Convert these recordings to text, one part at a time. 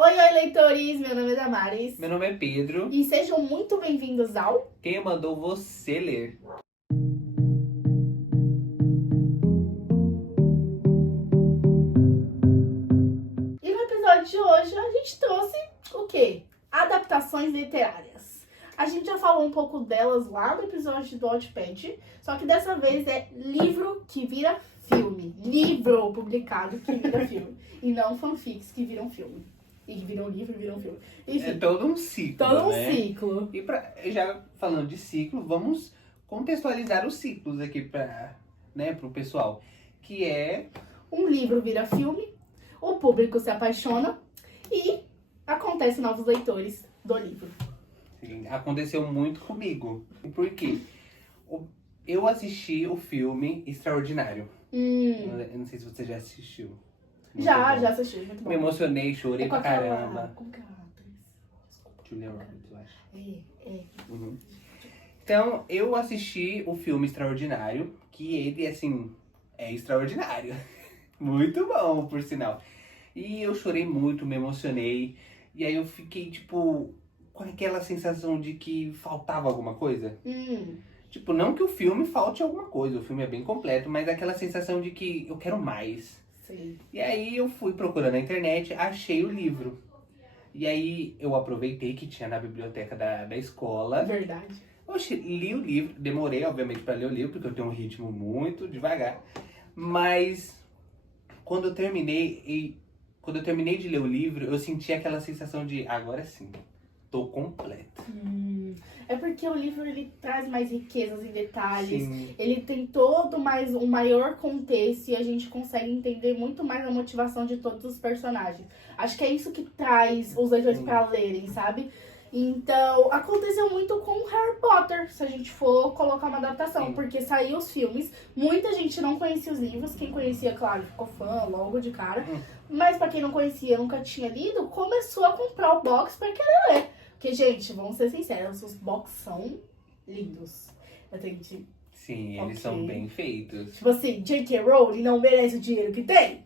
Oi, leitores! Meu nome é Damares. Meu nome é Pedro. E sejam muito bem-vindos ao... Quem mandou você ler? E no episódio de hoje a gente trouxe o quê? Adaptações literárias. A gente já falou um pouco delas lá no episódio do Wattpad, só que dessa vez é livro que vira filme. Livro publicado que vira filme. E não fanfics que viram filme. E que viram livro e viram filme. Enfim, É todo um ciclo, todo um né? ciclo. E já falando de ciclo, vamos contextualizar os ciclos aqui pro pessoal. Que é... Um livro vira filme, o público se apaixona e acontece novos leitores do livro. Sim, aconteceu muito comigo. Por quê? Eu assisti o filme Extraordinário. Eu não sei se você já assistiu. Muito Já bom. assisti, muito bom. Me emocionei, chorei É com pra aquela... caramba. Como que é a atriz? Desculpa. Julia Roberts, eu acho. É. Uhum. Então, eu assisti o filme Extraordinário, que ele, assim, é extraordinário. Muito bom, por sinal. E eu chorei muito, me emocionei. E aí eu fiquei, tipo, com aquela sensação de que faltava alguma coisa. Tipo, não que o filme falte alguma coisa, o filme é bem completo, mas aquela sensação de que eu quero mais. Sim. E aí eu fui procurando na internet, achei o livro. E aí eu aproveitei que tinha na biblioteca da escola. Verdade. Oxe, li o livro, demorei obviamente pra ler o livro, porque eu tenho um ritmo muito devagar. Mas quando eu terminei de ler o livro, eu senti aquela sensação de agora sim, tô completo. É porque o livro ele traz mais riquezas e detalhes. Sim. Ele tem todo um maior contexto e a gente consegue entender muito mais a motivação de todos os personagens. Acho que é isso que traz os leitores para lerem, sabe? Então, aconteceu muito com Harry Potter, se a gente for colocar uma adaptação, Sim. porque saiu os filmes, muita gente não conhecia os livros, quem conhecia, claro, ficou fã logo de cara, mas pra quem não conhecia, nunca tinha lido, começou a comprar o box pra querer ler. Porque, gente, vamos ser sinceros, os box são lindos. Eu tenho que... Sim, eles são bem feitos. Tipo assim, J.K. Rowling não merece o dinheiro que tem?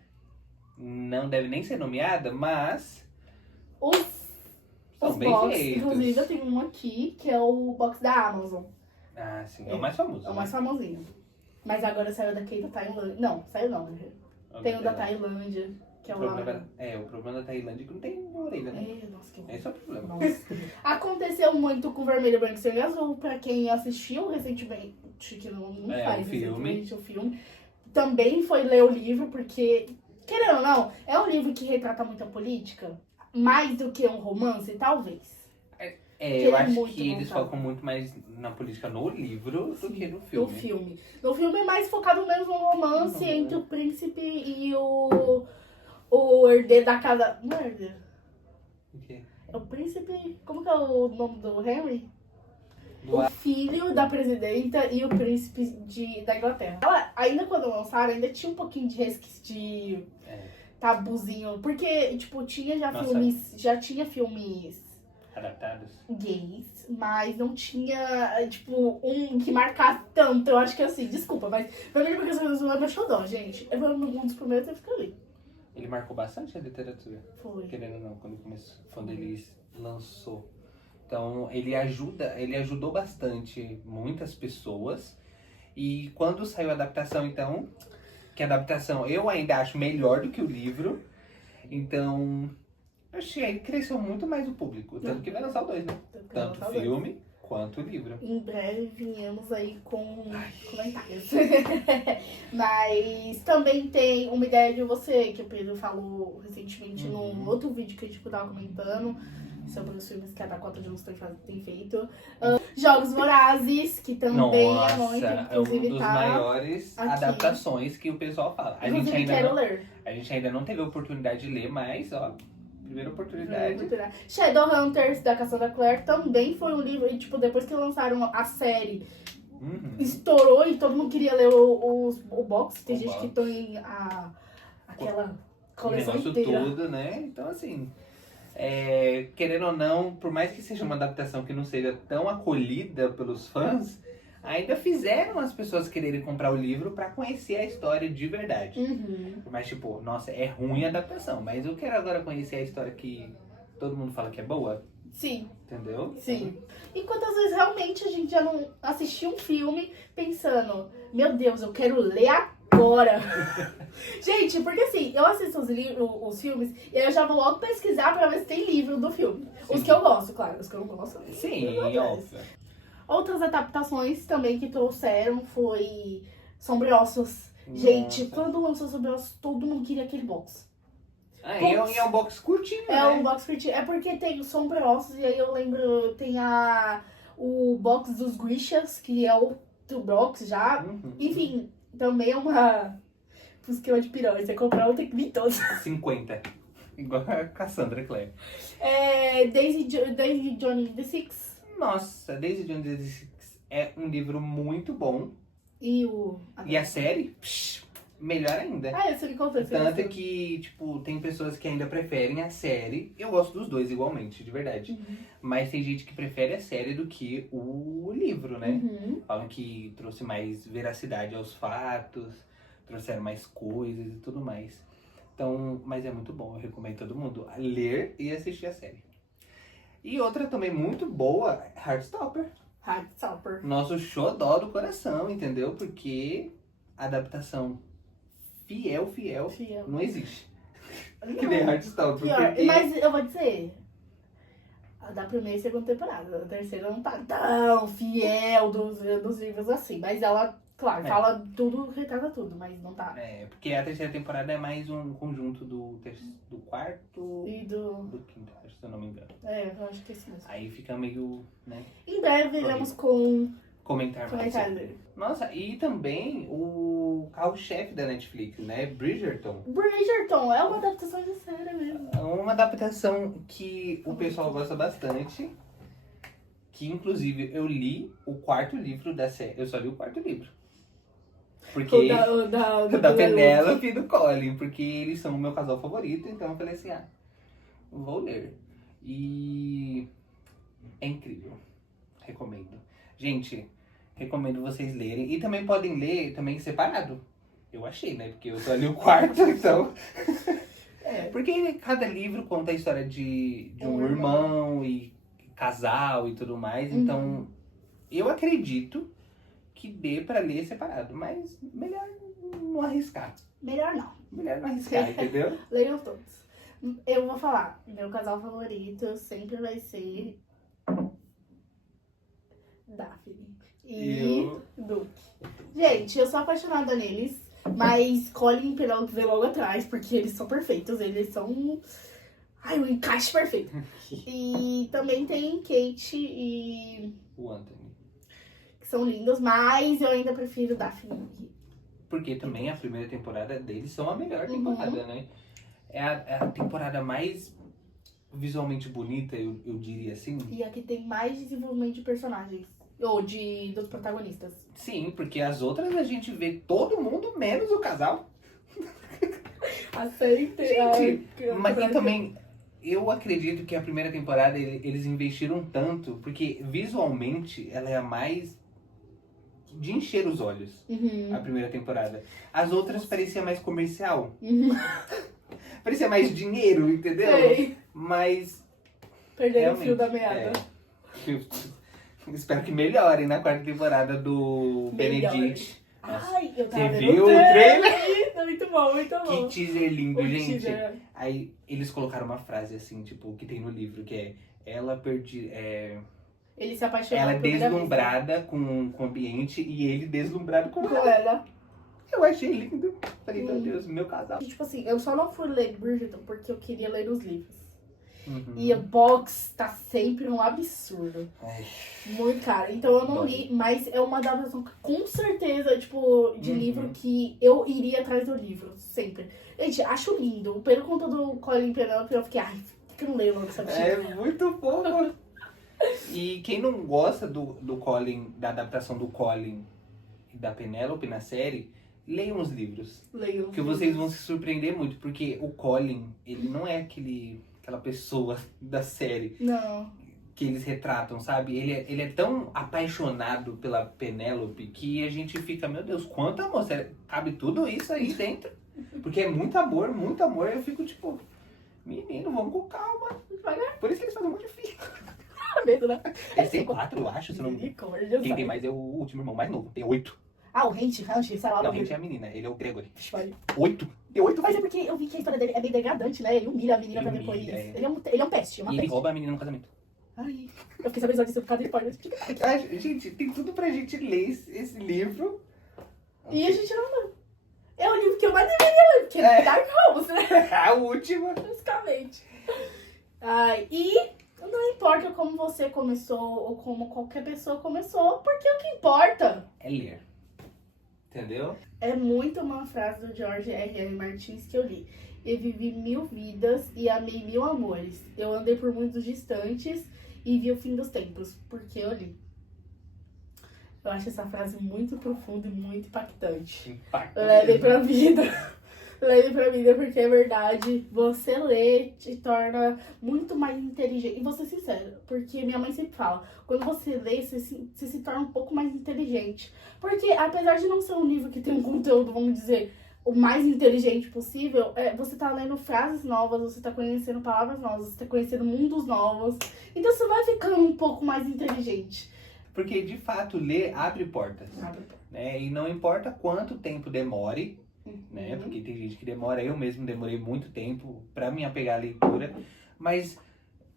Não deve nem ser nomeada, mas Os são bem box, feitos. inclusive eu tenho um aqui, que é o box da Amazon. Ah, sim, é o mais famoso. É o mais famosinho. Mas agora saiu daqui da Tailândia. Não, saiu não. Tem o da Tailândia, que é o lá. O problema da Tailândia é que não tem orelha, né? Nossa, que horror. Esse é o problema. Nossa. Aconteceu muito com Vermelho, Branco e Sangue Azul, pra quem assistiu recentemente, que não faz recentemente o filme, também foi ler o livro, porque, querendo ou não, é um livro que retrata muita política, mais do que um romance, talvez. Eu acho muito que eles montado. focam muito mais na política no livro do que no No filme. filme. No filme é mais focado mesmo no romance entre o príncipe e o herdeiro da casa. Não é herdeiro. O quê? É o príncipe. Como que é o nome do Henry? Do O filho da presidenta e o príncipe da Inglaterra. Ela, ainda quando lançaram, ainda tinha um pouquinho de resquício de tabuzinho. Porque, tipo, tinha já Nossa. filmes. Já tinha filmes Adaptados. gays, mas não tinha, tipo, um que marcasse tanto. Eu acho que assim, desculpa, mas Vermelho Branco e Sangue Azul é meu xodó, gente. É um dos primeiros livros que eu li. Ele marcou bastante a literatura. Foi. Querendo ou não, quando ele lançou. Então, ele ajudou bastante muitas pessoas. E quando saiu a adaptação, então, que a adaptação eu ainda acho melhor do que o livro. Então, achei que cresceu muito mais o público. Tanto que vai lançar o 2, né? Tanto o filme quanto o livro. Em breve viemos aí com comentários. Mas também tem uma ideia de você, que o Pedro falou recentemente num outro vídeo que a gente tava comentando sobre os filmes que a Dakota Johnson tem feito. Jogos Vorazes, que também é muito, inclusive um dos maiores aqui. adaptações que o pessoal fala. A gente ainda não teve a oportunidade de ler, mas, ó, primeira oportunidade. Shadowhunters, da Cassandra Clare, também foi um livro, e tipo, depois que lançaram a série, estourou e todo mundo queria ler o box. Tem gente que tem aquela coleção inteira. Tudo, né? Então, assim, querendo ou não, por mais que seja uma adaptação que não seja tão acolhida pelos fãs, ainda fizeram as pessoas quererem comprar o livro pra conhecer a história de verdade. Uhum. Mas, tipo, nossa, é ruim a adaptação. Mas eu quero agora conhecer a história que todo mundo fala que é boa. Sim, Entendeu? sim. E quantas vezes realmente a gente já não assistiu um filme pensando, meu Deus, eu quero ler agora. Gente, porque assim, eu assisto os filmes e aí eu já vou logo pesquisar pra ver se tem livro do filme. Os Sim. que eu gosto, claro. Os que eu não gosto. Sim, eu não óbvio. Outras adaptações também que trouxeram foi Sombriossos. Gente, Nossa. quando lançou Sombriossos, todo mundo queria aquele box. Ah, e é um box curtinho, É né? um box curtinho. É porque tem o Sombriossos e aí eu lembro, tem o box dos Grishas, que é outro box já. Uhum. Enfim, também é uma esquema de piranha. Você comprar um, tem que vir todos. 50. Igual a Cassandra Clare. Daisy Johnny the Six Nossa, Daisy Jones and the Six é um livro muito bom. e o... E a série, psh, melhor ainda. Ah, eu sei o que contou. Tanto que, tipo, tem pessoas que ainda preferem a série. Eu gosto dos dois igualmente, de verdade. Uhum. Mas tem gente que prefere a série do que o livro, né? Uhum. Falam que trouxe mais veracidade aos fatos, trouxeram mais coisas e tudo mais. Então, mas é muito bom, eu recomendo todo mundo a ler e assistir a série. E outra também muito boa, Heartstopper. Heartstopper. Nosso xodó do coração, entendeu? Porque adaptação fiel não existe. Que nem Heartstopper. Pior, Porque... mas eu vou dizer, a da primeira e segunda temporada, a terceira não tá tão fiel dos livros assim, mas ela, claro, É. fala tudo, retrata tudo, mas não tá. É, porque a terceira temporada é mais um conjunto do quarto E do... do quinto, acho, se eu não me engano. eu acho que é isso mesmo. Aí fica meio, né, Em breve veremos com comentar mais. comentário dele. Nossa, e também o carro-chefe da Netflix, né, Bridgerton. Bridgerton é uma adaptação de série mesmo. É uma adaptação que o pessoal gosta bastante. Que, inclusive, eu li o quarto livro da série. Eu só li o quarto livro. Porque... O da Penélope e do Colin, porque eles são o meu casal favorito, então eu falei assim, vou ler. E é incrível. Recomendo. Gente, recomendo vocês lerem. E também podem ler também separado. Eu achei, né? Porque eu só li o quarto, então... Porque cada livro conta a história de um irmão e casal e tudo mais. Então, eu acredito que dê pra ler separado, mas melhor não arriscar. Melhor não. Melhor não arriscar, entendeu? Leiam todos. Eu vou falar, meu casal favorito sempre vai ser Daphne e Duke. Gente, eu sou apaixonada neles, mas Colin e Penelope vem logo atrás, porque eles são perfeitos, eles são um encaixe perfeito. E também tem Kate e... O Anthony. que são lindos, mas eu ainda prefiro Daphne. Porque também a primeira temporada deles são a melhor temporada, né? É a temporada mais visualmente bonita, eu diria assim. E a que tem mais desenvolvimento de personagens. Ou dos protagonistas. Sim, porque as outras a gente vê todo mundo, menos o casal. A série inteira. Gente, mas e também, eu acredito que a primeira temporada eles investiram tanto, porque visualmente ela é a mais de encher os olhos. A primeira temporada. As outras parecia mais comercial. Parecia mais dinheiro, entendeu? Sei. Mas Perderam o fio da meada. Espero que melhorem na quarta temporada do Benedict. Ai, eu tava Você vendo viu o trailer? Muito bom, muito bom. Que teaser lindo, O gente. teaser. Aí eles colocaram uma frase assim, tipo, que tem no livro, que é Ele se apaixonou ela à primeira deslumbrada com o ambiente e ele deslumbrado com vez. ela. Com ela. Eu achei lindo. Falei, meu Deus, meu casal. E, tipo assim, eu só não fui ler Bridgerton porque eu queria ler os livros. Uhum. E o box tá sempre um absurdo. Ai. Muito caro. Então eu não Dói. li, mas é uma adaptação que, com certeza, tipo, de Uhum. livro que eu iria atrás do livro, sempre. Gente, acho lindo. Pelo conta do Colin Penelope, eu fiquei, por que eu não leio logo essa É muito fofo. E quem não gosta do Colin, da adaptação do Colin e da Penélope na série, leiam os livros. Leio. Que vocês vão se surpreender muito, porque o Colin, ele não é aquela pessoa da série. Não. que eles retratam, sabe? Ele é tão apaixonado pela Penélope que a gente fica, meu Deus, quanto amor, cabe tudo isso aí dentro? Porque é muito amor, eu fico tipo, menino, vamos com calma. Por isso que eles fazem um monte de filho. Medo, né? Eles têm 4, eu acho, se não me engano. Misericórdia, Quem tem sabe? mais é o último irmão mais novo, tem 8. Ah, o Hank, sei lá. Não, a gente é a menina, ele é o Gregory. Vale. 8? Tem 8 Mas é porque eu vi que a história dele é bem degradante, né? Ele humilha a menina Ele pra depois. humilha, é. Ele é um peste, uma E ele peste. rouba a menina no casamento. Ai, eu fiquei sabendo disso por causa de spoiler. Gente, tem tudo pra gente ler esse livro. E a gente não leu. É o livro que eu mais deveria ler, porque é Dark Romance, né? A última. Basicamente. Ai, e não importa como você começou ou como qualquer pessoa começou, porque o que importa É ler. Entendeu? é muito uma frase do George R.R. Martins que eu li. Eu vivi 1000 vidas e amei 1000 amores. Eu andei por mundos distantes e vi o fim dos tempos, porque eu li. Eu acho essa frase muito profunda e muito impactante. Impacta. Leve pra vida. Leve pra vida, porque é verdade. Você lê te torna muito mais inteligente. E vou ser sincera, porque minha mãe sempre fala, quando você lê, você se torna um pouco mais inteligente. Porque apesar de não ser um livro que tem um conteúdo, vamos dizer, o mais inteligente possível, você tá lendo frases novas, você tá conhecendo palavras novas, você tá conhecendo mundos novos. Então você vai ficando um pouco mais inteligente. Porque, de fato, ler abre portas. Sabe? Né? E não importa quanto tempo demore, né? Porque tem gente que demora, eu mesmo demorei muito tempo pra me apegar à leitura. Mas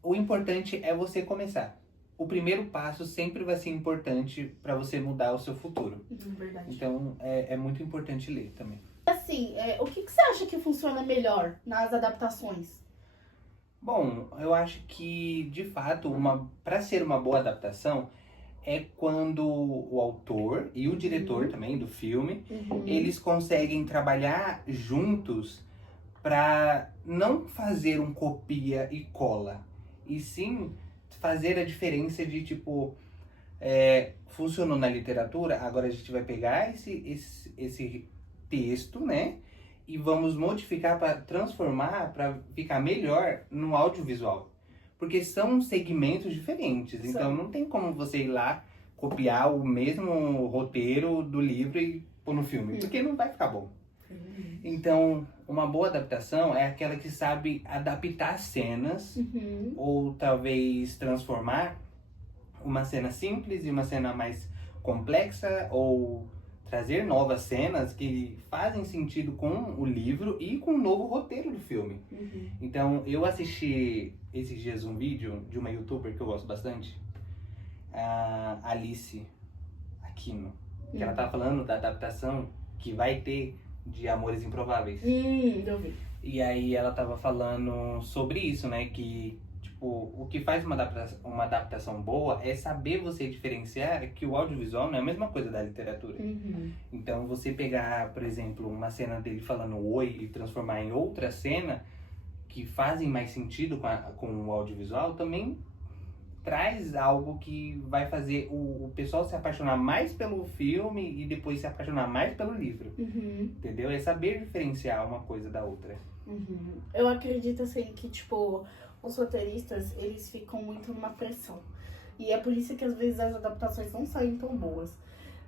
o importante é você começar. O primeiro passo sempre vai ser importante pra você mudar o seu futuro. Verdade. Então, é muito importante ler também. Assim, o que você acha que funciona melhor nas adaptações? Bom, eu acho que, de fato, para ser uma boa adaptação, é quando o autor e o diretor também do filme, eles conseguem trabalhar juntos para não fazer um copia e cola, e sim fazer a diferença de tipo, funcionou na literatura, agora a gente vai pegar esse texto, né? E vamos modificar para transformar, para ficar melhor no audiovisual. Porque são segmentos diferentes, então não tem como você ir lá copiar o mesmo roteiro do livro e pôr no filme, porque não vai ficar bom. Então, uma boa adaptação é aquela que sabe adaptar cenas, ou talvez transformar uma cena simples em uma cena mais complexa, ou trazer novas cenas que fazem sentido com o livro e com o novo roteiro do filme. Então, eu assisti esses dias um vídeo de uma youtuber que eu gosto bastante, a Alice Aquino, que ela tá falando da adaptação que vai ter de Amores Improváveis. Eu vi. E aí ela tava falando sobre isso, né, que tipo, o que faz uma adaptação boa é saber você diferenciar que o audiovisual não é a mesma coisa da literatura. Então, você pegar, por exemplo, uma cena dele falando oi e transformar em outra cena que fazem mais sentido com o audiovisual, também traz algo que vai fazer o pessoal se apaixonar mais pelo filme e depois se apaixonar mais pelo livro. Entendeu? É saber diferenciar uma coisa da outra. Eu acredito, assim, que, tipo, os roteiristas, eles ficam muito numa pressão. E é por isso que, às vezes, as adaptações não saem tão boas.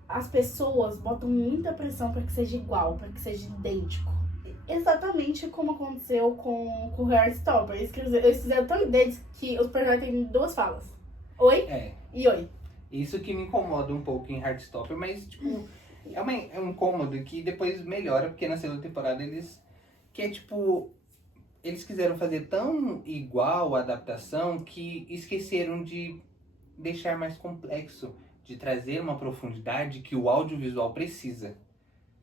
As pessoas botam muita pressão para que seja igual, para que seja idêntico. Exatamente como aconteceu com o Heartstopper. Eles fizeram tão idênticos que os personagens têm 2 falas. Oi e oi. Isso que me incomoda um pouco em Heartstopper, mas, tipo, é um incômodo que depois melhora, porque na segunda temporada eles quiseram fazer tão igual a adaptação que esqueceram de deixar mais complexo, de trazer uma profundidade que o audiovisual precisa.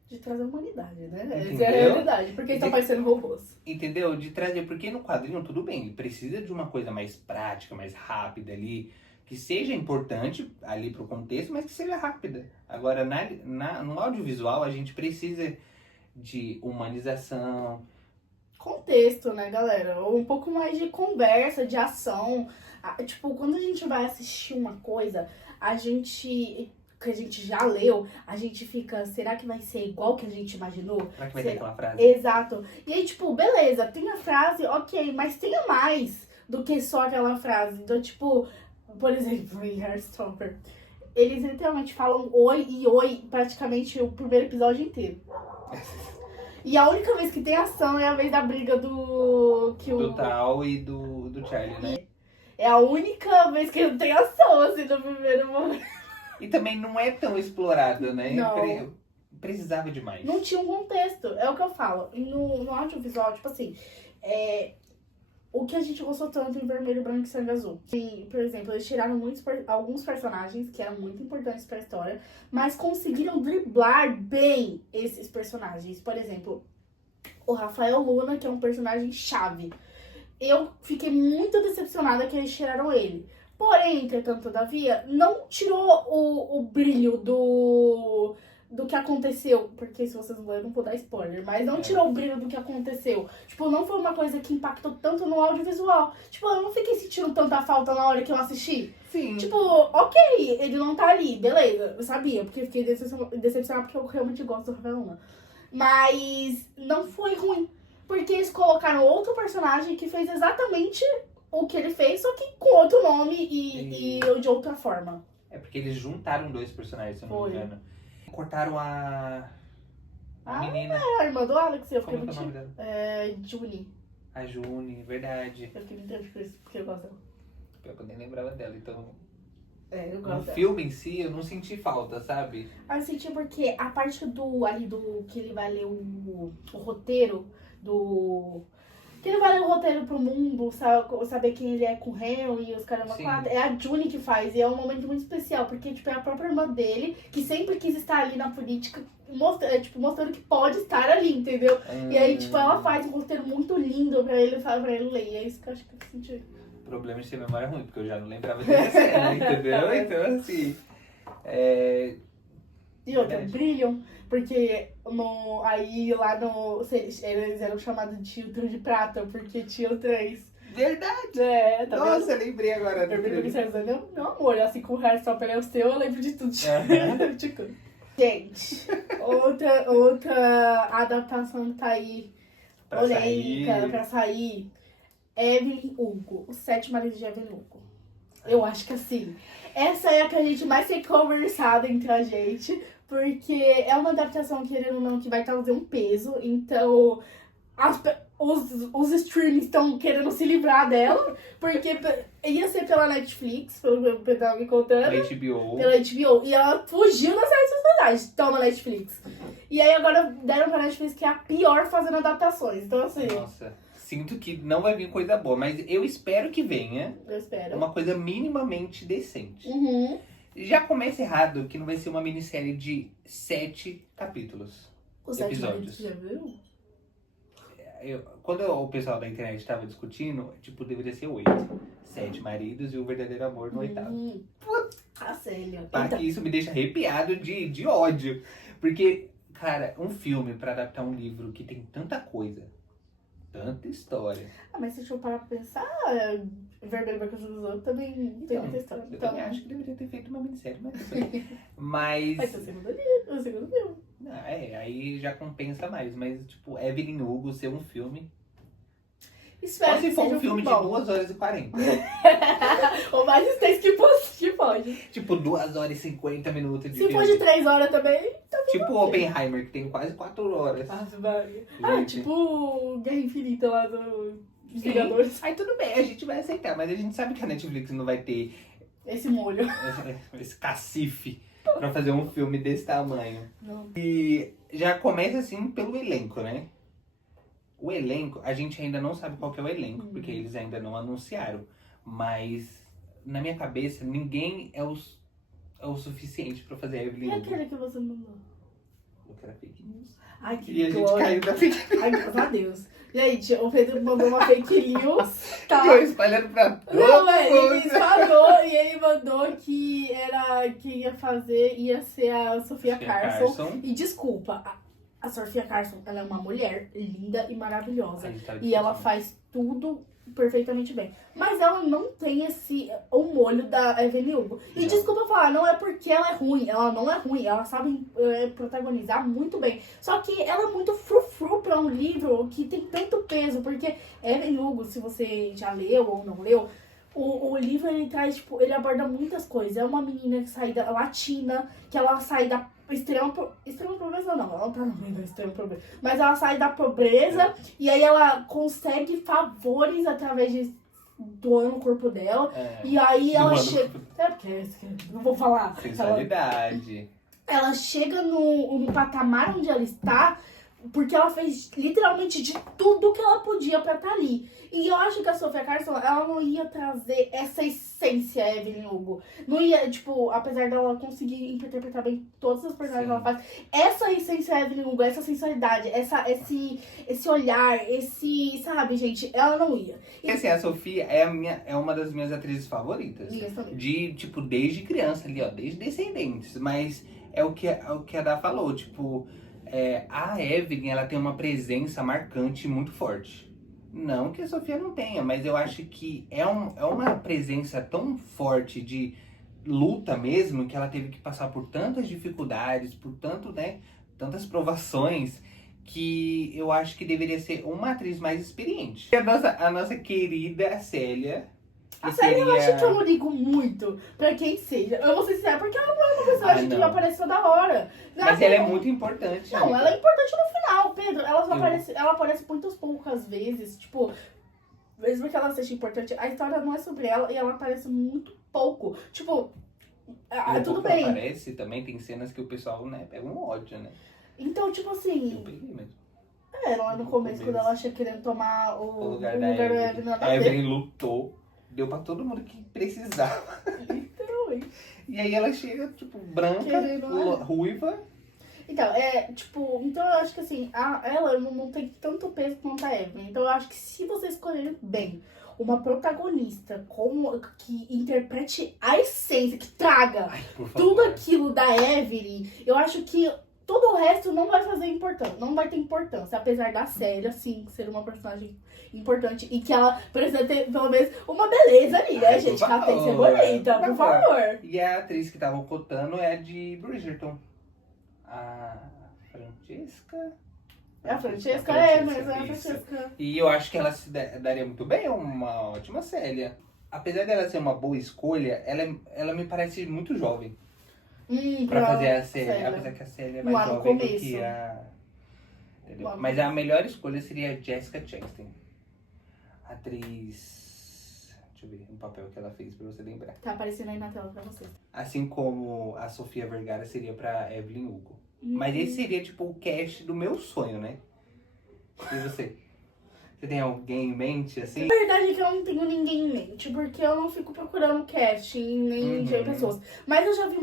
De trazer a humanidade, né? Entendeu? Essa é a realidade, porque eles estão parecendo robôs. Entendeu? De trazer, porque no quadrinho tudo bem, ele precisa de uma coisa mais prática, mais rápida ali, que seja importante ali pro contexto, mas que seja rápida. Agora, no audiovisual, a gente precisa de humanização. Contexto, né, galera? Um pouco mais de conversa, de ação. Tipo, quando a gente vai assistir uma coisa, que a gente já leu, a gente fica, será que vai ser igual que a gente imaginou? Será que vai ter aquela frase? Exato. E aí, tipo, beleza, tem a frase, ok, mas tenha mais do que só aquela frase. Então, tipo, por exemplo, em Heartstopper, eles literalmente falam oi e oi praticamente o primeiro episódio inteiro. E a única vez que tem ação é a vez da briga do... Do Tal e do Charlie, né? É a única vez que não tem ação, assim, no primeiro momento. E também não é tão explorado, né? Não. Precisava demais. Não tinha um contexto, é o que eu falo. No audiovisual, tipo assim, o que a gente gostou tanto em Vermelho, Branco e Sangue Azul. E, por exemplo, eles tiraram alguns personagens que eram muito importantes pra história, mas conseguiram driblar bem esses personagens. Por exemplo, o Rafael Luna, que é um personagem chave. Eu fiquei muito decepcionada que eles tiraram ele. Porém, entretanto, todavia, não tirou o brilho do que aconteceu. Porque se vocês não leram, eu não vou dar spoiler. Mas não tirou o brilho do que aconteceu. Tipo, não foi uma coisa que impactou tanto no audiovisual. Tipo, eu não fiquei sentindo tanta falta na hora que eu assisti. Sim. Tipo, ok, ele não tá ali, beleza. Eu sabia, porque eu fiquei decepcionada porque eu realmente gosto do Rafael Luna. Mas não foi ruim. Porque eles colocaram outro personagem que fez exatamente o que ele fez, só que com outro nome e de outra forma. É porque eles juntaram dois personagens, se eu não Foi. me engano. Cortaram a menina. É a irmã do Alex, eu fiquei Como que é o muito... nome dela? Julie. A June, verdade. Eu fiquei muito triste por isso, porque eu gosto dela. Eu nem lembrava dela, então... Eu No gosto dela. filme em si, eu não senti falta, sabe? Eu senti porque a parte do que ele vai ler o roteiro do... Que ele vai ler o roteiro pro mundo, saber quem ele é com o Henry e os caramba Sim. quatro. É a June que faz, e é um momento muito especial, porque tipo, é a própria irmã dele, que sempre quis estar ali na política, mostrando que pode estar ali, entendeu? E aí, tipo, ela faz um roteiro muito lindo pra ele ler, e é isso que eu acho que eu senti. Problema de ter memória ruim, porque eu já não lembrava dessa cena, entendeu? Então, assim... E outra, Verdade. brilham, porque eles eram chamados de Trio de Prata, porque tinham 3. Verdade! Tá Nossa, vendo? eu lembrei agora. Meu amor, assim com o Heartstopper é o seu, eu lembro de tudo. Tipo, gente, outra adaptação que tá aí, polêmica, pra sair, Evelyn Hugo, Os 7 Maridos de Evelyn Hugo. Eu acho que assim, essa é a que a gente mais tem conversado entre a gente, porque é uma adaptação, querendo ou não, que vai trazer um peso, então os streamings estão querendo se livrar dela, porque ia ser pela Netflix, pelo que o Pedro tava me contando, pela HBO, e ela fugiu das redes sociais, toma Netflix. E aí agora deram pra Netflix que é a pior fazendo adaptações, então assim... Nossa, sinto que não vai vir coisa boa, mas eu espero que venha Eu espero. uma coisa minimamente decente. Uhum. Já começa errado que não vai ser uma minissérie de 7 capítulos. Os 7 Episódios. Maridos já viu? Quando o pessoal da internet estava discutindo, tipo, deveria ser 8. 7 maridos e o verdadeiro amor no 8º. Sério. Tá, que isso me deixa arrepiado de ódio. Porque, cara, um filme pra adaptar um livro que tem tanta coisa, tanta história. Mas se eu parar pra pensar, Vermelho, Branco e Sangue Azul também tem muita história. Eu também acho que deveria ter feito uma minissérie, mas... Vai ser o segundo filme. Aí já compensa mais. Mas, tipo, Evelyn Hugo ser um filme... Espero Só se que for seja um filme de bom. 2 horas e 40. Ou mais extenso que pode. Tipo, 2 horas e 50 minutos de Se for filme. de 3 horas também, Tipo Oppenheimer, que tem quase 4 horas. Gente. tipo Guerra Infinita lá dos Vingadores. Aí tudo bem, a gente vai aceitar. Mas a gente sabe que a Netflix não vai ter Esse molho. esse cacife pra fazer um filme desse tamanho. Não. E já começa assim pelo elenco, né? O elenco, a gente ainda não sabe qual que é o elenco, porque eles ainda não anunciaram. Mas, na minha cabeça, ninguém é o suficiente pra fazer a E Evelyn Hugo. aquele que você mandou? Eu quero fake news. Ai, que E a gente glória. caiu da fake news. Ai, graças a Deus. Gente, o Pedro mandou uma fake news, tá? Tô espalhando pra todo Não, ele mundo. falou e ele mandou que quem ia ser a Sofia Carson. E desculpa, a Sofia Carson, ela é uma mulher linda e maravilhosa. E ela faz tudo perfeitamente bem. Mas ela não tem o molho da Evelyn Hugo. E Não. desculpa falar, não é porque ela é ruim. Ela não é ruim. Ela sabe protagonizar muito bem. Só que ela é muito frufru pra um livro que tem tanto peso. Porque Evelyn Hugo, se você já leu ou não leu, O livro, ele traz, tipo, ele aborda muitas coisas. É uma menina que sai da latina, que ela sai da extrema pobreza, não, ela não tá no meio da extrema pobreza. Mas ela sai da pobreza e aí ela consegue favores através de doando o corpo dela. E aí ela chega... É porque não vou falar. Sensualidade. Ela chega no patamar onde ela está porque ela fez literalmente de tudo que ela podia pra estar ali. E eu acho que a Sofia Carson, ela não ia trazer essa essência, Evelyn Hugo. Não ia, tipo, apesar dela conseguir interpretar bem todas as personagens que ela faz, essa essência, Evelyn Hugo, essa sensualidade, esse olhar, sabe, gente, ela não ia. E assim, a Sofia é uma das minhas atrizes favoritas. De, tipo, desde criança ali, ó, desde Descendentes. Mas é o que a Dá falou, tipo... a Evelyn, ela tem uma presença marcante muito forte. Não que a Sofia não tenha, mas eu acho que é uma presença tão forte de luta mesmo, que ela teve que passar por tantas dificuldades, por tantas provações, que eu acho que deveria ser uma atriz mais experiente. E a nossa querida Célia... A Célia eu acho que eu não ligo muito pra quem seja. Eu vou ser sincera, porque ela não é uma personagem que me apareceu da hora. Mas ela é muito importante. Não, ela é importante no final, Pedro. Ela aparece muitas poucas vezes. Tipo, mesmo que ela seja importante, a história não é sobre ela e ela aparece muito pouco. Tipo, tudo bem. Aparece também, tem cenas que o pessoal, né, pega um ódio, né? Então, tipo assim... Eu peguei mesmo. Lá no começo, quando ela achei querendo tomar o lugar da Evelyn. A Evelyn lutou. Deu pra todo mundo que precisava. Literalmente. E aí ela chega, tipo, branca, ruiva. Então, então eu acho que assim, ela não tem tanto peso quanto a Evelyn. Então eu acho que se você escolher bem uma protagonista que interprete a essência, que traga tudo aquilo da Evelyn, eu acho que todo o resto não vai fazer importância, não vai ter importância. Apesar da Célia, sim, ser uma personagem importante e que ela precisa ter, pelo menos, uma beleza ali, né, gente? Que ela tem que ser bonita, por favor. E a atriz que tava cotando é a de Bridgerton. A Francesca. A Francesca mas é a Francesca. E eu acho que ela se daria muito bem, uma ótima Célia. Apesar dela ser uma boa escolha, ela me parece muito jovem. Pra fazer a Célia. Apesar que a Célia é mais jovem do que a... Entendeu? Mas a melhor escolha seria a Jessica Chastain. Atriz... Deixa eu ver um papel que ela fez pra você lembrar. Tá aparecendo aí na tela pra você. Assim como a Sofia Vergara seria pra Evelyn Hugo. Mas esse seria tipo o cast do meu sonho, né? E você? Você tem alguém em mente, assim? A verdade é que eu não tenho ninguém em mente, porque eu não fico procurando casting, nem de pessoas. Mas eu já vi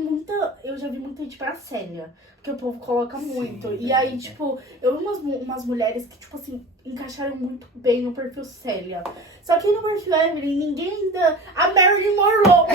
muita gente pra Célia, porque o povo coloca muito. E aí, tipo, eu vi umas mulheres que, tipo assim, encaixaram muito bem no perfil Célia. Só que no perfil Evelyn, ninguém ainda... A Marilyn Monroe,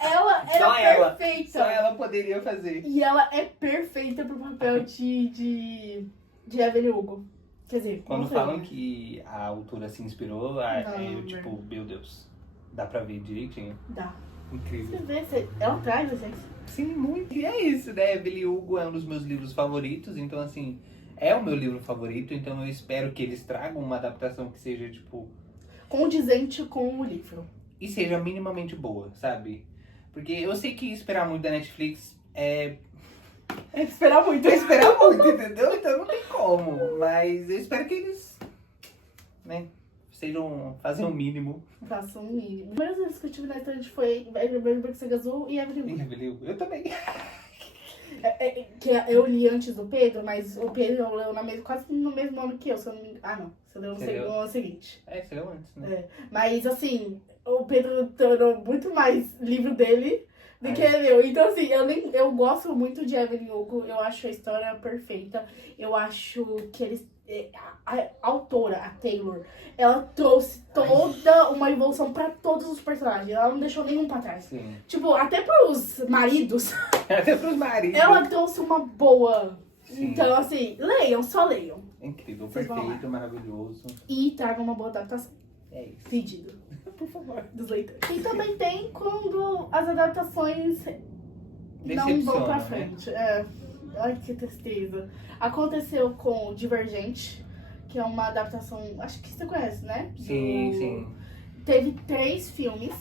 ela era perfeita. Só ela poderia fazer. E ela é perfeita pro papel de Evelyn Hugo. Quer dizer, quando falam que a autora se inspirou, eu tipo, meu Deus, dá pra ver direitinho. Dá. Incrível. Você vê, ela traz a gente. Sim, muito. E é isso, né? Evelyn Hugo é um dos meus livros favoritos, então assim, é o meu livro favorito, então eu espero que eles tragam uma adaptação que seja, tipo... condizente com o livro. E seja minimamente boa, sabe? Porque eu sei que esperar muito da Netflix é esperar muito. É esperar muito, entendeu? Então não tem como. Mas eu espero que eles, né, façam o mínimo. Façam o mínimo. As primeiras vezes que eu tive na estante foi Evelyn Sangue Azul e Evelyn Hugo. Eu também. Que eu li antes do Pedro, mas o Pedro leu quase no mesmo ano que eu. Se eu não me... Ah, não. Você leu no ano seguinte. Você leu antes, né? Mas, assim, o Pedro tornou muito mais livro dele do que eu. Então, assim, eu gosto muito de Evelyn Hugo. Eu acho a história perfeita. Eu acho que eles... A autora, a Taylor, ela trouxe toda uma evolução pra todos os personagens. Ela não deixou nenhum pra trás. Sim. Tipo, até pros maridos. Até pros maridos. Ela trouxe uma boa. Sim. Então, assim, só leiam. Incrível, perfeito, maravilhoso. E tragam uma boa adaptação. É isso. Pedido. Por favor, dos leitores. E também tem quando as adaptações não vão pra frente. Né? Ai, que tristeza. Aconteceu com Divergente, que é uma adaptação, acho que você conhece, né? Sim. teve 3 filmes.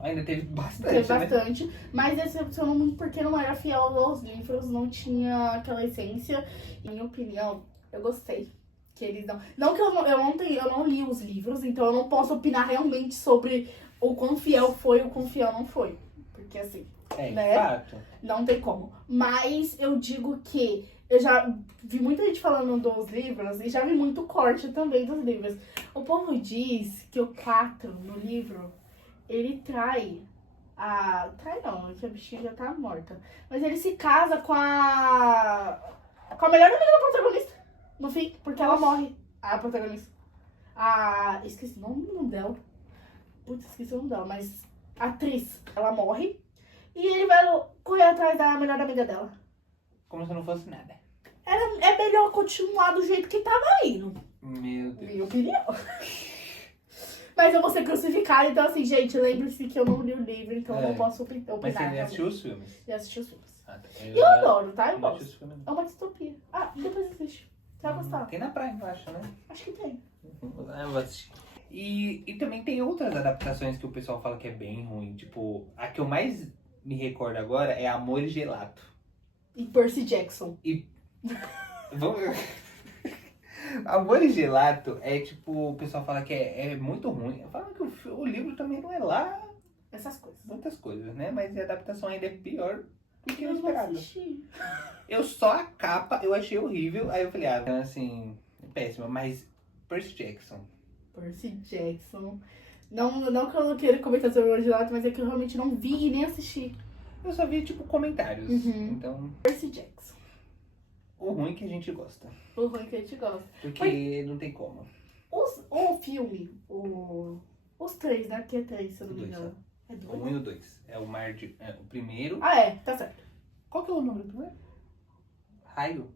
Ainda teve bastante, Teve né? bastante, mas decepcionou muito porque não era fiel aos livros, não tinha aquela essência. Em minha opinião, eu gostei. Que eles não. Não que eu não li os livros, então eu não posso opinar realmente sobre o quão fiel foi ou o quão fiel não foi. Porque assim, É, né? fato. Não tem como. Mas eu digo que eu já vi muita gente falando dos livros e já vi muito corte também dos livros. O povo diz que o 4 no livro, ele trai a... Trai não, que a bichinha já tá morta. Mas ele se casa com a melhor amiga da protagonista. No fim, porque ela morre. A protagonista. Esqueci o nome dela. Putz, esqueci o nome dela, mas a atriz, ela morre. E ele vai correr atrás da melhor amiga dela. Como se não fosse nada. É melhor continuar do jeito que tava indo. Meu Deus. Minha opinião. Mas eu vou ser crucificada, então assim, gente, lembre-se que eu não li o livro, então eu não posso opinar. Mas você já assistiu os filmes? Já assisti os filmes. Ah, tá. E eu adoro, tá? Eu não assisti gosto. os filmes, não. É uma distopia. Depois assiste. Você vai gostar. Tem na Prime, eu acho, né? Acho que tem. Eu vou assistir. E também tem outras adaptações que o pessoal fala que é bem ruim. Tipo, a que eu mais me recordo agora é Amor e Gelato. E Percy Jackson. Vamos... Amor e Gelato é tipo, o pessoal fala que é muito ruim. Fala que o livro também não é lá Essas coisas. muitas coisas, né? Mas a adaptação ainda é pior do que eu Eu vou esperava. assistir. Eu só a capa eu achei horrível. Aí eu falei, então assim, péssima. Mas Percy Jackson. Percy Jackson. Não que eu não queira comentar sobre o Originato, mas é que eu realmente não vi e nem assisti. Eu só vi, tipo, comentários. Uhum. Então, Percy Jackson. o ruim que a gente gosta. O ruim que a gente gosta. Porque não tem como. O filme, os 3, né? Porque é 3, se eu não me Dois, engano. É O 2? 1 e o 2. É o Mar de... o primeiro. Tá certo. Qual que é o nome do primeiro? Raio.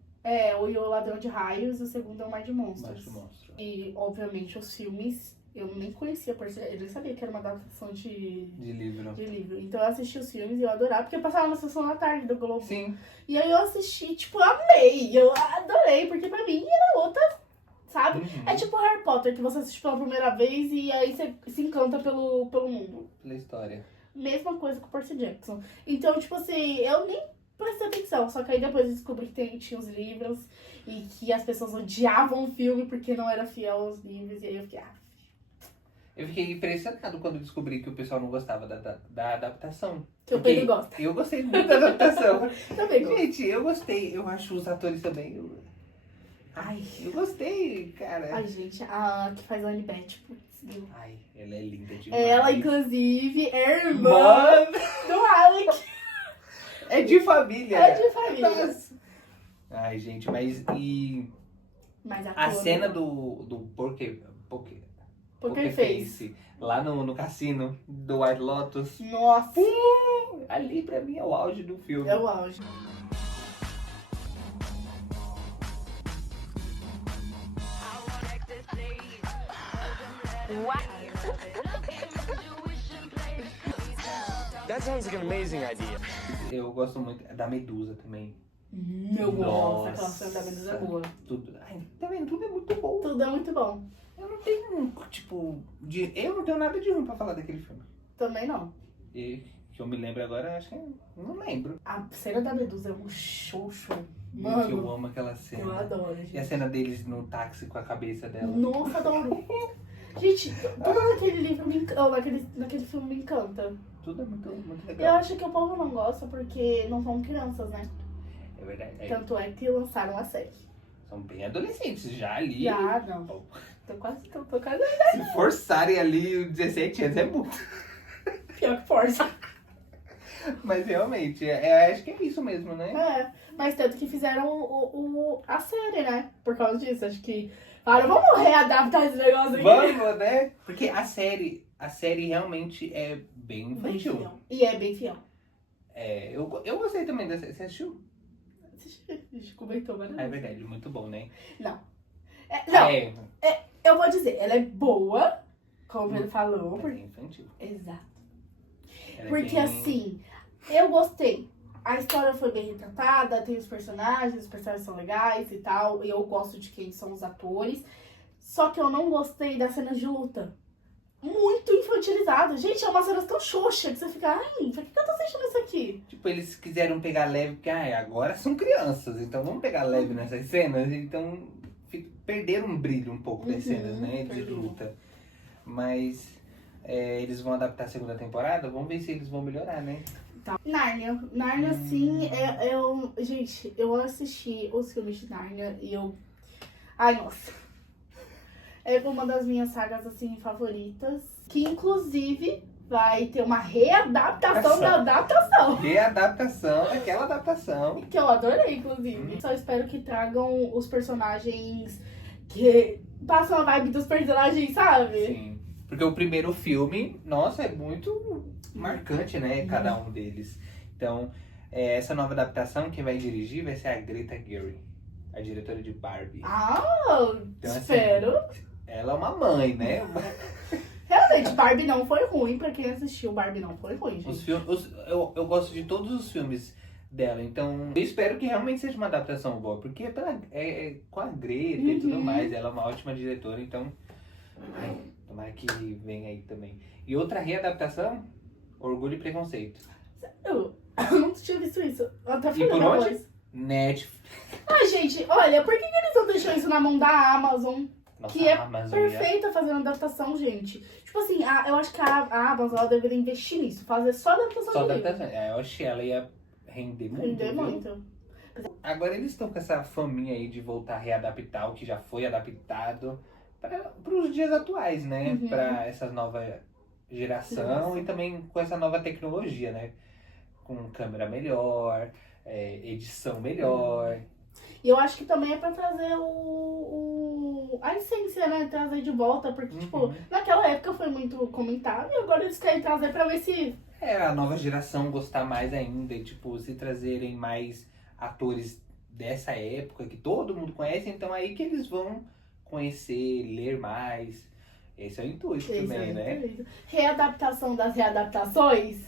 O Ladrão de Raios, o segundo é o Mar de Monstros. Mar de Monstro. E, obviamente, os filmes, eu nem conhecia, eu nem sabia que era uma adaptação de De livro. livro. Então eu assisti os filmes e eu adorava, porque eu passava na sessão da tarde do Globo. Sim. E aí eu assisti, tipo, eu amei, eu adorei, porque pra mim era outra, sabe? Uhum. É tipo Harry Potter, que você assiste pela primeira vez e aí você se encanta pelo mundo. Pela história. Mesma coisa com o Percy Jackson. Então, tipo assim, eu nem prestei atenção, só que aí depois eu descobri que tinha os livros e que as pessoas odiavam o filme porque não era fiel aos livros, e aí eu fiquei, Eu fiquei impressionado quando descobri que o pessoal não gostava da adaptação. que o Porque Pedro gosta. Eu gostei muito da adaptação. Também gosto. Gente, eu gostei. Eu acho os atores também. Ai, Eu gostei, cara. ai, gente, a que faz a Annabeth, putz, Deus. Ai, ela é linda demais. Ela, inclusive, é irmã Mano, do Alec. é de família. É de família. Nossa. Ai, gente, mas e Mas a cena do Poker Face lá no cassino do White Lotus, Nossa, ali pra mim é o auge do filme. é o auge. That sounds like an amazing idea. Eu gosto muito da Medusa também. Meu Nossa. Deus, aquela cena da Medusa é boa. Tudo. Ai, tá vendo? Tudo é muito bom. Tudo é muito bom. Eu não tenho, tipo, eu não tenho nada de ruim pra falar daquele filme. Também não. E que eu me lembro agora, acho que não lembro. A cena da Medusa é um show. Que eu Mano, amo aquela eu cena. adoro, E a gente. cena deles no táxi com a cabeça dela. Nossa, adoro. Gente, tudo naquele livro naquele filme me encanta. Tudo é muito Eu legal. acho que o povo não gosta porque não são crianças, né? É verdade. Tanto é que lançaram a série. São bem adolescentes já ali. Já, não. Tô quase. Se forçarem ali os 17 anos é muito. Pior que força. Mas realmente, acho que é isso mesmo, né? É, mas tanto que fizeram a série, né? Por causa disso. Acho que. Cara, vamos readaptar esse negócio aqui. Vamos, né? Porque a série realmente é bem Bem infantil. fiel. E é bem fiel. É, eu gostei também dessa. Você assistiu? A gente comentou várias Ah, é vezes. verdade, muito bom, né? Não, É, eu vou dizer, ela é boa, como ele falou. mas é infantil. Exato. Ela é Porque bem- assim, eu gostei. A história foi bem retratada, tem os personagens são legais e tal. E eu gosto de quem são os atores. Só que eu não gostei das cenas de luta. muito infantilizado. Gente, é uma cena tão xoxa que você fica, ai, por que eu tô assistindo isso aqui? Tipo, eles quiseram pegar leve, porque agora são crianças, então vamos pegar leve nessas cenas. Então, perderam um brilho um pouco das cenas, né, de perdeu. luta. Mas eles vão adaptar a segunda temporada, vamos ver se eles vão melhorar, né? Tá. Nárnia. Nárnia, sim, gente, eu assisti os filmes de Nárnia e eu... Ai, nossa. É uma das minhas sagas, assim, favoritas. Que, inclusive, vai ter uma readaptação da adaptação. Readaptação, aquela adaptação. Que eu adorei, inclusive. Só espero que tragam os personagens que passam a vibe dos personagens, sabe? Sim. Porque o primeiro filme, nossa, é muito marcante, né? Cada um deles. Então, essa nova adaptação, quem vai dirigir vai ser a Greta Gerwig, a diretora de Barbie. Então, espero. Assim, ela é uma mãe, né? Realmente, Barbie não foi ruim. Pra quem assistiu, Barbie não foi ruim, gente. Eu gosto de todos os filmes dela, então eu espero que realmente seja uma adaptação boa, porque com a Greta e tudo mais, ela é uma ótima diretora, então tomara que venha aí também. E outra readaptação, Orgulho e Preconceito. Eu não tinha visto isso. Eu até falei por na onde? voz. Netflix. Ai, gente, olha, por que eles não deixam isso na mão da Amazon? Nossa, Que é a Amazon perfeita fazendo adaptação, gente. Tipo assim, eu acho que a Amazon ela deveria investir nisso, fazer só adaptação só de livro. adaptação. Eu acho que ela ia render muito. Render viu? muito. Agora eles estão com essa faminha aí de voltar a readaptar o que já foi adaptado para os dias atuais, né? Uhum. Para essa nova geração e também com essa nova tecnologia, né? Com câmera melhor, edição melhor. E eu acho que também é pra trazer a essência, né? Trazer de volta, porque, tipo, naquela época foi muito comentado e agora eles querem trazer pra ver se... A nova geração gostar mais ainda e, tipo, se trazerem mais atores dessa época que todo mundo conhece, então aí que eles vão conhecer, ler mais. Esse é o intuito também, né? Readaptação das readaptações.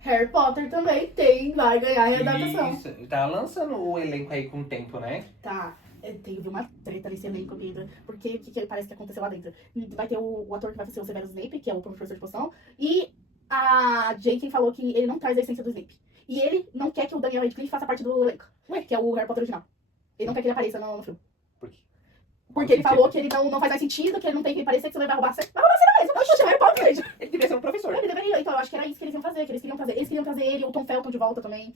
Harry Potter também vai ganhar readaptação. Isso, tá lançando o elenco aí com o tempo, né? Tá. Teve uma treta nesse elenco dentro, porque o que parece que aconteceu lá dentro? Vai ter o ator que vai ser o Severus Snape, que é o professor de poção, e a J.K. falou que ele não traz a essência do Snape. E ele não quer que o Daniel Radcliffe faça parte do elenco, que é o Harry Potter original. Ele não quer que ele apareça no filme. Por quê? Porque ele falou que ele não faz mais sentido, que ele não tem que parecer que você vai roubar. Vai roubar cena mesmo, não pode Harry Potter, gente. Ele deveria ser um professor. Ele deveria, então eu acho que era isso que eles iam fazer, que eles queriam trazer ele, o Tom Felton de volta também.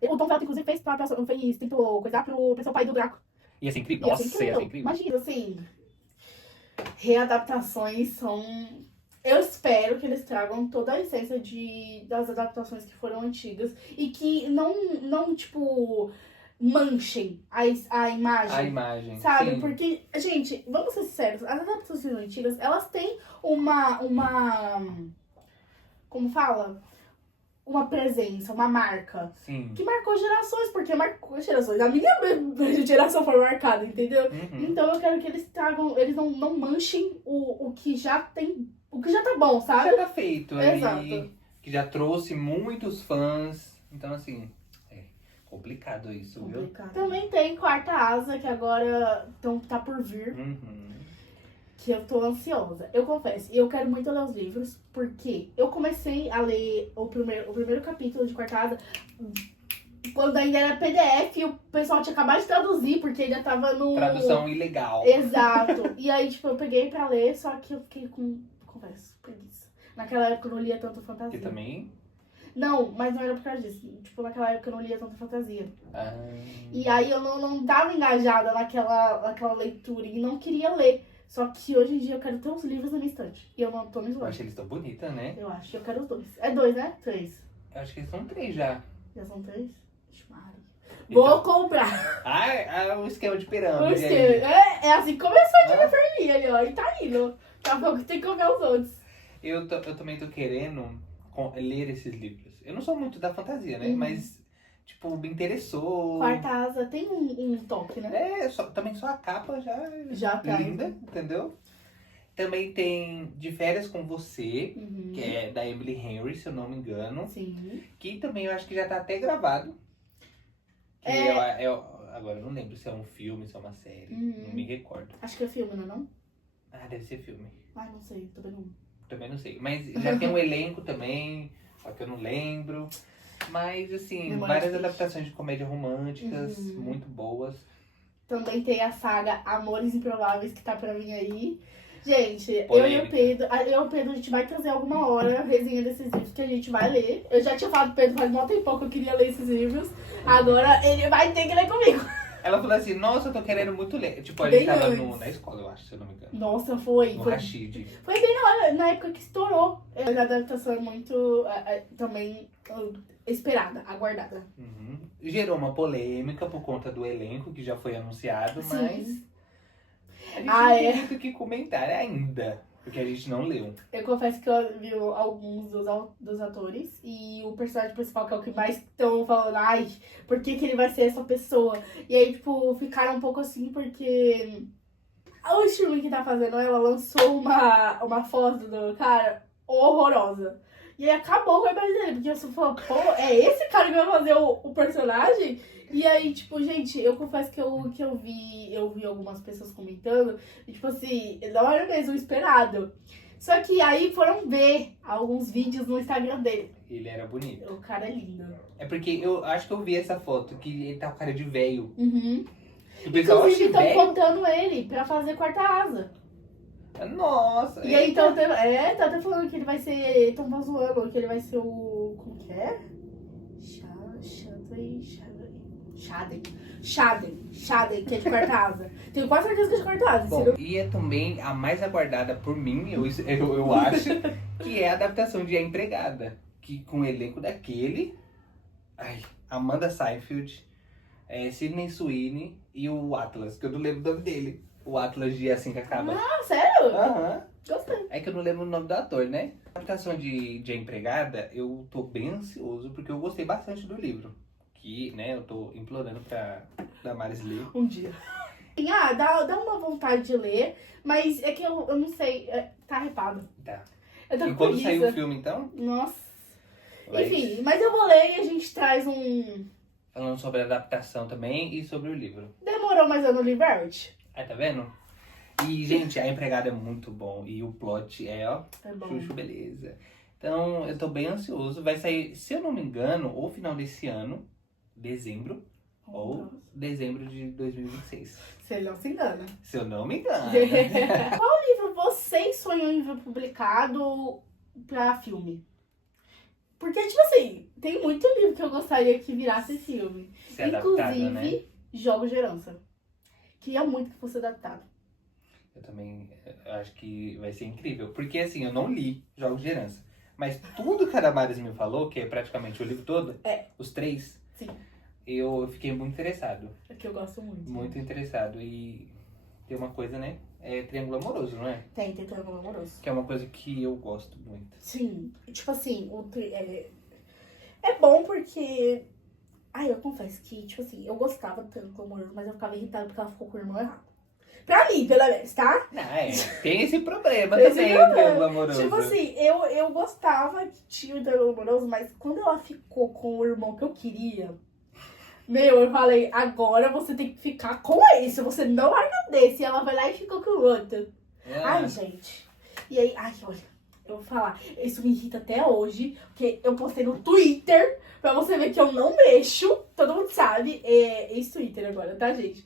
O Tom Felton, inclusive, tentou coisar pro seu pai do Draco. Ia ser incrível. Nossa, ia ser incrível. Imagina, assim, readaptações são... Eu espero que eles tragam toda a essência das adaptações que foram antigas e que não tipo, manchem a imagem. A imagem, sabe? sim. Porque, gente, vamos ser sinceros, as adaptações antigas, elas têm uma como fala? Uma presença, uma marca. Sim. Que marcou gerações, porque marcou gerações. A minha geração foi marcada, entendeu? Então eu quero que eles tragam, eles não manchem o que já tem, o que já tá bom, sabe? Já tá feito. Exato. Aí, que já trouxe muitos fãs. Então, assim, complicado isso, viu? Também tem Quarta Asa, que agora tá por vir. Que eu tô ansiosa. Eu confesso, eu quero muito ler os livros, porque eu comecei a ler o primeiro capítulo de Quarta Asa quando ainda era PDF e o pessoal tinha acabado de traduzir, porque ainda tava no... Tradução ilegal. Exato. E aí, tipo, eu peguei pra ler, só que eu fiquei confesso, preguiça. Naquela época eu não lia tanto fantasia. Que também... Não, mas não era por causa disso. Tipo, naquela época eu não lia tanta fantasia. Ah. E aí eu não tava engajada naquela leitura e não queria ler. Só que hoje em dia eu quero ter os livros na minha estante. E eu não tô me Eu zoando. acho eles tão bonitas, né? Eu acho que eu quero os dois. É 2, né? 3. Eu acho que eles são 3 já. Já são 3? Maria. Então. Vou comprar. O esquema de pirâmide. É assim que começou a Jennifer Lee ali, ó. E tá indo. Daqui a pouco tem que comer os outros. Eu também tô querendo ler esses livros. Eu não sou muito da fantasia, né? Mas, tipo, me interessou. Quarta Asa tem um toque, né? Também só a capa Já tá. linda, entendeu? Também tem De Férias com Você, que é da Emily Henry, se eu não me engano. Sim. Que também eu acho que já tá até gravado. Que agora eu não lembro se é um filme, se é uma série. Não me recordo. Acho que é filme, não é não? Deve ser filme. Ai, não sei, também não. Também não sei. Mas já tem um elenco também, só que eu não lembro. Mas, assim, Memória várias difícil. adaptações de comédia românticas, muito boas. Também tem a saga Amores Improváveis que tá pra vir aí. Gente, eu e Polêmica. o Pedro, a gente vai trazer alguma hora a resenha desses livros que a gente vai ler. Eu já tinha falado pro Pedro faz muito tempo que eu queria ler esses livros. Agora ele vai ter que ler comigo. Ela falou assim, nossa, eu tô querendo muito ler. Tipo, a Bem gente tava antes. na escola, eu acho, se eu não me engano. Nossa, foi. No Foi, Rashid. foi bem na época que estourou. A adaptação é muito também esperada, aguardada. Uhum. Gerou uma polêmica por conta do elenco, que já foi anunciado, Sim. mas a gente Ah, não tem é. muito o que comentar ainda, porque a gente não leu. Eu confesso que eu vi alguns dos atores e o personagem principal, que é o que mais estão falando, ai, por que ele vai ser essa pessoa? E aí, tipo, ficaram um pouco assim, porque o streaming que tá fazendo, ela lançou uma foto do cara horrorosa. E aí acabou com a imagem dele, porque você falou, pô, é esse cara que vai fazer o personagem? E aí, tipo, gente, eu confesso que eu vi algumas pessoas comentando, e, tipo assim, não era mesmo o esperado. Só que aí foram ver alguns vídeos no Instagram dele. Ele era bonito. O cara é lindo. É porque eu acho que eu vi essa foto, que ele tá com cara de velho. Uhum. O pessoal acha Inclusive, estão velho. contando ele pra fazer quarta asa. Nossa. E aí, então, tá até falando que ele vai ser. Estão zoando, que ele vai ser o. Como que é? Shaden, que é de quarta asa. Tenho quase certeza que é de quarta asa. Bom, e é também a mais aguardada por mim, eu acho, que é a adaptação de A Empregada. Que com o elenco daquele. Ai, Amanda Seyfried, Sydney Sweeney e o Atlas, que eu não lembro o nome dele. O Atlas de Assim que Acaba. Ah, sério? Aham. Gostei. É que eu não lembro o nome do ator, né? A adaptação de A Empregada, eu tô bem ansioso, porque eu gostei bastante do livro. Que, né, eu tô implorando pra Damares ler. Um dia. Dá uma vontade de ler, mas é que eu não sei, tá hypado. Tá. Eu tô E com quando preguiça. sair o filme, então? Nossa. vai- Enfim, mas eu vou ler e a gente traz um... Falando sobre a adaptação também e sobre o livro. Demorou, mas eu não li art. Aí, tá vendo? E, gente, A Empregada é muito bom. E o plot é, ó, É bom. chuchu, beleza. Então, eu tô bem ansioso. Vai sair, se eu não me engano, ou final desse ano, dezembro, ou dezembro de 2026. Se ele não se engana. Se eu não me engano. Qual livro vocês sonham em ver publicado pra filme? Porque, tipo assim, tem muito livro que eu gostaria que virasse filme. Se adaptado, Inclusive, né? Jogos de Herança. Queria muito que fosse adaptado. Eu também acho que vai ser incrível. Porque, assim, eu não li Jogos de Herança. Mas tudo que a Damares me falou, que é praticamente o livro todo, os 3, Sim. eu fiquei muito interessado. É que eu gosto muito. Muito interessado. E tem uma coisa, né? É triângulo amoroso, não é? Tem triângulo amoroso. Que é uma coisa que eu gosto muito. Sim. Tipo assim, é bom porque... Ai, eu confesso que, tipo assim, eu gostava do triângulo amoroso, mas eu ficava irritada porque ela ficou com o irmão errado. Pra mim, pelo menos, tá? Não, tem esse problema Esse também, problema. o triângulo amoroso. Tipo assim, eu gostava que tinha o triângulo amoroso, mas quando ela ficou com o irmão que eu queria, eu falei, agora você tem que ficar com esse, você não larga desse. E ela vai lá e ficou com o outro. Ai, gente. E aí, olha, eu vou falar, isso me irrita até hoje, porque eu postei no Twitter, pra você ver que eu não mexo, todo mundo sabe, ex-Twitter agora, tá, gente?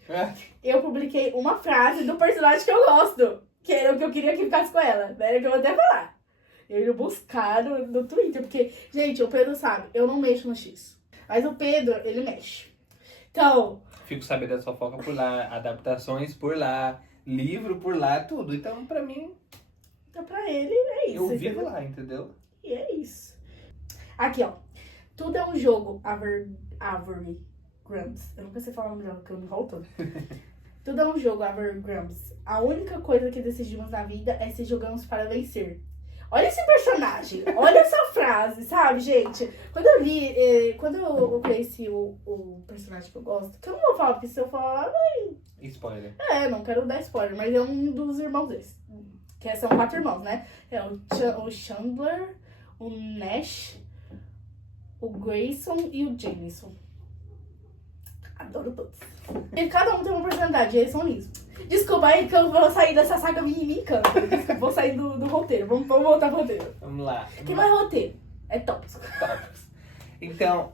Eu publiquei uma frase do personagem que eu gosto, que era o que eu queria que ficasse com ela, né, que eu vou até falar. Eu ia buscar no Twitter, porque, gente, o Pedro sabe, eu não mexo no X, mas o Pedro, ele mexe. Então... Fico sabendo da sua foca por lá, adaptações por lá, livro por lá, tudo. Então, pra mim, Então, pra ele, é isso. eu vivo entendeu? lá, entendeu? E é isso. Aqui, ó. Tudo é um jogo, Avery Grams. Eu nunca sei falar o nome dela, porque eu me volto. Tudo é um jogo, Avery Grams. A única coisa que decidimos na vida é se jogamos para vencer. Olha esse personagem, olha essa frase, sabe, gente? Quando eu li, quando eu conheci o personagem que eu gosto, que eu não vou falar, porque se eu falar, Spoiler. não quero dar spoiler, mas é um dos irmãos desses. Que são 4 irmãos, né? É o Chandler, o Nash, o Grayson e o Jameson. Adoro todos. E cada um tem uma personalidade, e eles são lindos. Desculpa aí que eu vou sair dessa saga me encanta. Desculpa, vou sair do roteiro. Vamos voltar pro roteiro. Vamos lá. Que não é roteiro, é tópico. Tópicos. Então,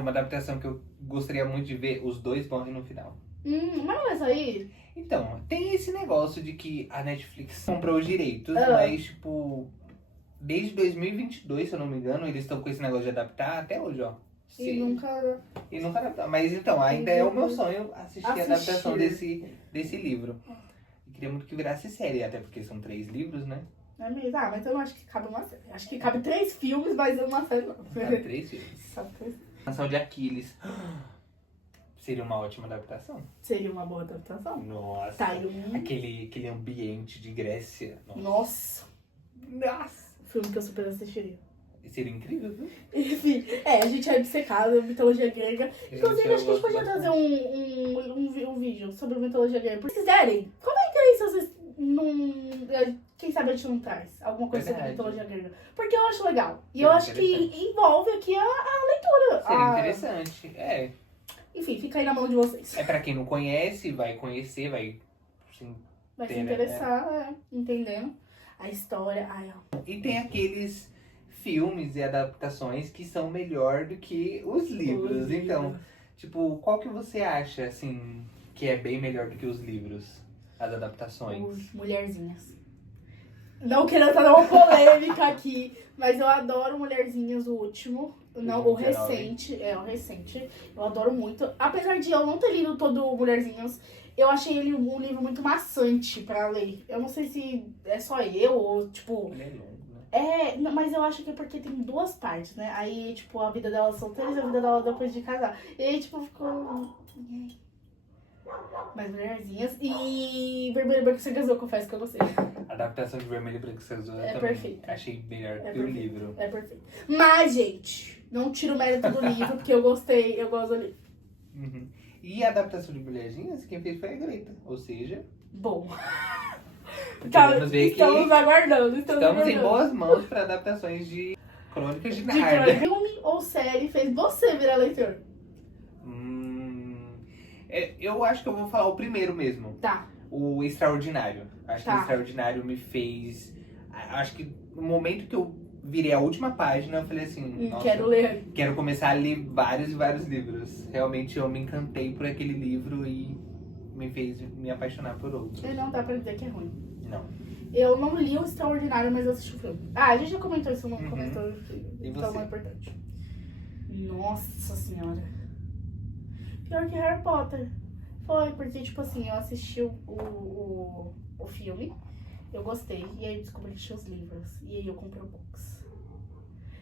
uma adaptação que eu gostaria muito de ver, os dois morrem no final. Mas não é só isso? Então, tem esse negócio de que a Netflix comprou os direitos, Ah. mas, tipo, desde 2022, se eu não me engano, eles estão com esse negócio de adaptar até hoje, ó. E nunca... E nunca adaptar. Mas então, ainda é o meu sonho assistir a adaptação desse livro. Eu queria muito que virasse série, até porque são 3 livros, né? É mesmo? Mas eu não acho que cabe uma série. Acho que cabe 3 filmes, mas uma série não. São 3 filmes. Sabe que Canção de Aquiles. Seria uma ótima adaptação. seria uma boa adaptação. Nossa. Tá aí um... Aquele ambiente de Grécia. Nossa. Nossa. Filme que eu super assistiria. Seria incrível, viu? Enfim, a gente é obcecado, mitologia grega. Inclusive, acho que a gente podia trazer um vídeo sobre mitologia grega. Se quiserem, comentem aí se vocês não... Quem sabe a gente não traz alguma coisa sobre Verdade. mitologia grega. Porque eu acho legal. E Seria eu acho que envolve aqui a leitura. Seria interessante. Enfim, fica aí na mão de vocês. É pra quem não conhece, vai conhecer, vai... Sim. Vai se Tem, né? interessar, entendendo a história. Ai, ó. E tem aqueles filmes e adaptações que são melhor do que os livros. Então, tipo, qual que você acha, assim, que é bem melhor do que os livros? As adaptações? Os Mulherzinhas. Não querendo estar uma polêmica aqui, mas eu adoro Mulherzinhas, o último. Não, o 2019. recente. É, o recente. Eu adoro muito. Apesar de eu não ter lido todo Mulherzinhas, eu achei ele um livro muito maçante pra ler. Eu não sei se é só eu ou, tipo... Ele é longo, né? Não, mas eu acho que é porque tem 2 partes, né? Aí, tipo, a vida dela solteira e a vida dela depois de casar. E aí, tipo, ficou... Mais Mulherzinhas. E Vermelho e Branco se casou, confesso que eu gostei. A adaptação de Vermelho e Branco e Sangue É também perfeito. achei melhor que o perfeito. livro. É perfeito. Mas, gente, não tiro o mérito do livro, porque eu gostei, eu gosto do livro. Uhum. E a adaptação de Mulherzinhas, quem fez foi a Greta. Ou seja, Bom. podemos ver que Estamos aguardando. estamos em boas mãos para adaptações de Crônicas de De Nárnia. filme ou série fez você virar leitor? Eu acho que eu vou falar o primeiro mesmo. Tá. O Extraordinário. Acho que Tá. o Extraordinário me fez... Acho que no momento que eu virei a última página, eu falei assim... Nossa, Quero ler. quero começar a ler vários e vários livros. Realmente eu me encantei por aquele livro e me fez me apaixonar por outro. Não dá pra dizer que é ruim. Não. Eu não li o Extraordinário, mas eu assisti o filme. A gente já comentou isso no começo do filme. E Então você? é importante. Nossa senhora. Pior que Harry Potter. Foi, porque, tipo assim, eu assisti o filme, eu gostei, e aí eu descobri que tinha os livros. E aí eu comprei o box.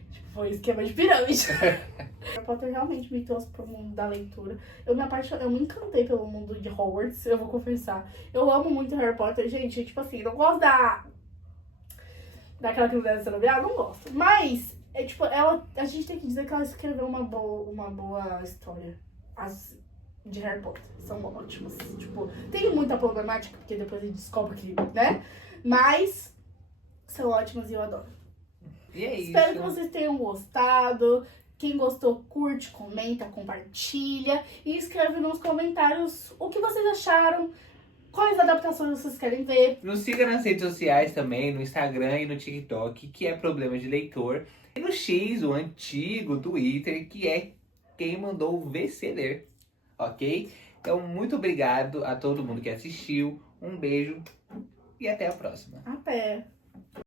Tipo, foi esquema de pirâmide. Harry Potter realmente me trouxe pro mundo da leitura. Eu me encantei pelo mundo de Hogwarts, eu vou confessar. Eu amo muito Harry Potter, gente, tipo assim, não gosto daquela que não deve ser nomeada, não gosto. Mas, tipo, a gente tem que dizer que ela escreveu uma boa história. As de Harry Potter são ótimas. Tipo, tem muita problemática, porque depois a gente descobre que, né? Mas são ótimas e eu adoro. E é Espero isso. que vocês tenham gostado. Quem gostou, curte, comenta, compartilha. E escreve nos comentários o que vocês acharam. Quais adaptações vocês querem ver. Nos siga nas redes sociais também, no Instagram e no TikTok, que é Problema de Leitor. E no X, o antigo Twitter, que é quem mandou o VC ler. Ok? Então, muito obrigado a todo mundo que assistiu. Um beijo e até a próxima. Até!